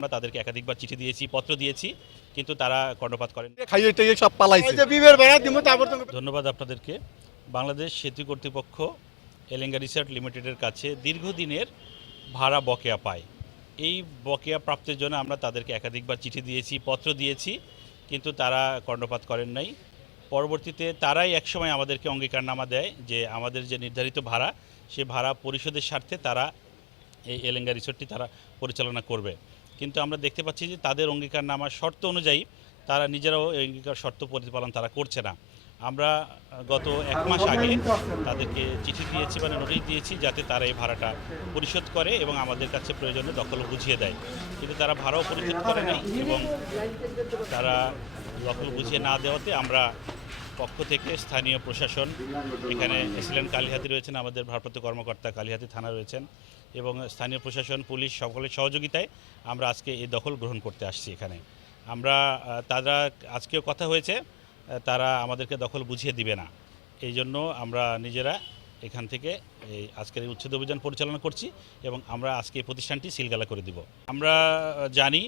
আমরা তাদেরকে একাধিকবার চিঠি দিয়েছি পত্র দিয়েছি কিন্তু তারা কর্ণপাত করেন। খাইয়ে টাইয়ে সব পালাইছে। যে বিবের ভাড়া দিব তারপর তো ধন্যবাদ আপনাদেরকে। বাংলাদেশ সেতু কর্তৃপক্ষ এলেঙ্গা রিসার্চ লিমিটেডের কাছে দীর্ঘদিনের ভাড়া বকেয়া পায়। এই বকেয়া প্রাপ্তির জন্য আমরা তাদেরকে একাধিকবার চিঠি দিয়েছি পত্র দিয়েছি কিন্তু তারা কর্ণপাত করেন নাই। পরবর্তীতে তারাই একসময় আমাদেরকে অঙ্গীকারনামা দেয় যে আমাদের যে নির্ধারিত ভাড়া সে ভাড়া পরিশোধের স্বার্থে তারা এই এলেঙ্গা রিসোর্টটি তারা পরিচালনা করবে। কিন্তু আমরা দেখতে পাচ্ছি যে তাদের অঙ্গীকার নামার শর্ত অনুযায়ী তারা নিজেরাও এই অঙ্গীকার শর্ত প্রতিপালন তারা করছে না। আমরা গত এক মাস আগে তাদেরকে চিঠি দিয়েছি মানে নোটিশ দিয়েছি যাতে তারা এই ভাড়াটা পরিশোধ করে এবং আমাদের কাছে প্রয়োজনে দখল বুঝিয়ে দেয়। কিন্তু তারা ভাড়াও পরিশোধ করে নাই এবং তারা দখল বুঝিয়ে না দেওয়াতে আমরা পক্ষ থেকে স্থানীয় প্রশাসন এখানে এসিলেন কালিহাতি রয়েছেন আমাদের ভারপ্রাপ্ত কর্মকর্তা কালিহাতি থানা রয়েছেন এবং স্থানীয় প্রশাসন, পুলিশ সকলের সহযোগিতায় আমরা আজকে এই দখল গ্রহণ করতে আসছি এখানে। আমরা তারা আজকেও কথা হয়েছে তারা আমাদেরকে দখল বুঝিয়ে দিবে না। এই জন্য আমরা নিজেরা এখান থেকে এই আজকের এই উচ্ছেদ অভিযান পরিচালনা করছি এবং আমরা আজকে এই প্রতিষ্ঠানটি সিলগালা করে দিব। আমরা জানি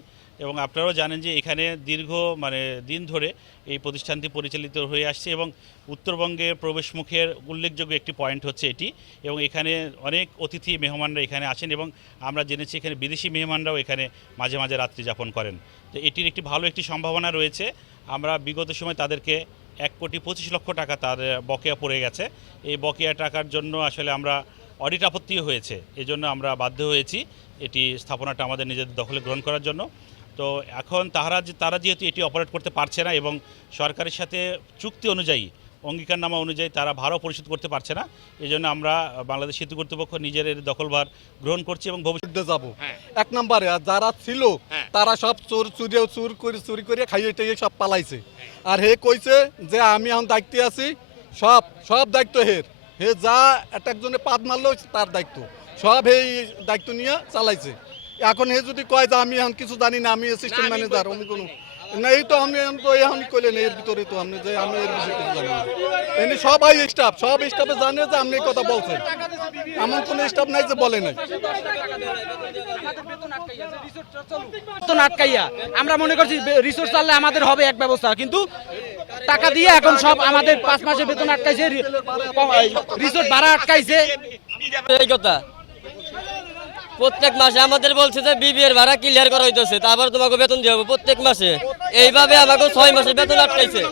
এবং আপনারাও জানেন যে এখানে দীর্ঘ মানে দিন ধরে এই প্রতিষ্ঠানটি পরিচালিত হয়ে আসছে এবং উত্তরবঙ্গে প্রবেশমুখের উল্লেখযোগ্য একটি পয়েন্ট হচ্ছে এটি এবং এখানে অনেক অতিথি মেহমানরা এখানে আসেন এবং আমরা জেনেছি এখানে বিদেশি মেহমানরাও এখানে মাঝে মাঝে রাত্রি যাপন করেন। তো এটির একটি ভালো একটি সম্ভাবনা রয়েছে। আমরা বিগত সময় তাদেরকে এক কোটি পঁচিশ লক্ষ টাকা তার বকেয়া পড়ে গেছে। এই বকেয়া টাকার জন্য আসলে আমরা অডিট আপত্তি হয়েছে। এই জন্য আমরা বাধ্য হয়েছি এটি স্থাপনাটা আমাদের নিজেদের দখলে গ্রহণ করার জন্য। তো এখন তাহারা তারা যেহেতু এটি অপারেট করতে পারছে না এবং সরকারের সাথে চুক্তি অনুযায়ী অঙ্গীকারনামা অনুযায়ী তারা ভাড়াও পরিশোধ করতে পারছে না। এই জন্য আমরা বাংলাদেশ সেতু কর্তৃপক্ষ নিজের এর দখলভার গ্রহণ করছি এবং ভবিষ্যৎ যুদ্ধে যাব। এক নম্বরে যারা ছিল তারা সব চোর চুরি চুর করে চুরি করে খাইয়ে টাইয়ে সব পালাইছে। আর হে কইছে যে আমি এখন দায়িত্বে আছি সব সব দায়িত্ব হের। হে যা একটা একজনে পাত মারলো তার দায়িত্ব। সব এই দায়িত্ব নিয়ে চালাইছে। এখন হে যদি কয় যে আমি এখন কিছু জানি না আমি অ্যাসিস্ট্যান্ট ম্যানেজার অমুক কোনো না এই তো আমি তো এখন কইলেন এর ভিতরে তো আপনি যে আমি এর বিষয়ে কিছু জানি না। এমনি সবাই স্টাফ সব স্টাফে জানে যে আপনি কথা বলছেন। এমন কোনো স্টাফ নাই যে বলে নাই। তো আটকাইয়া আমরা মনে করছি রিসোর্স চাললে আমাদের হবে এক ব্যবস্থা কিন্তু টাকা দিয়ে এখন সব আমাদের পাঁচ মাসের বেতন আটকাইছে রিসোর্ট ভাড়া আটকাইছে। এই কথা প্রত্যেক মাসে আমাদের বলছে যে বিবিএর ভাড়া ক্লিয়ার করা হইতেছে, তারপর তোমাকে বেতন দিয়ে হবে প্রত্যেক মাসে। এইভাবে আমাকে ছয় মাসের বেতন আটকাইছে।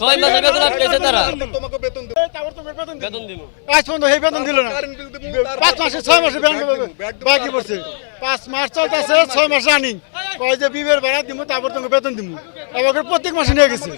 ছয় বেতন বেতন না। পাঁচ মাসে ছয় মাসে পাঁচ মাস ছয় মাস রানিং কয় যে ভাড়া তারপর তোমাকে বেতন এবার প্রত্যেক মাসে নিয়ে গেছে।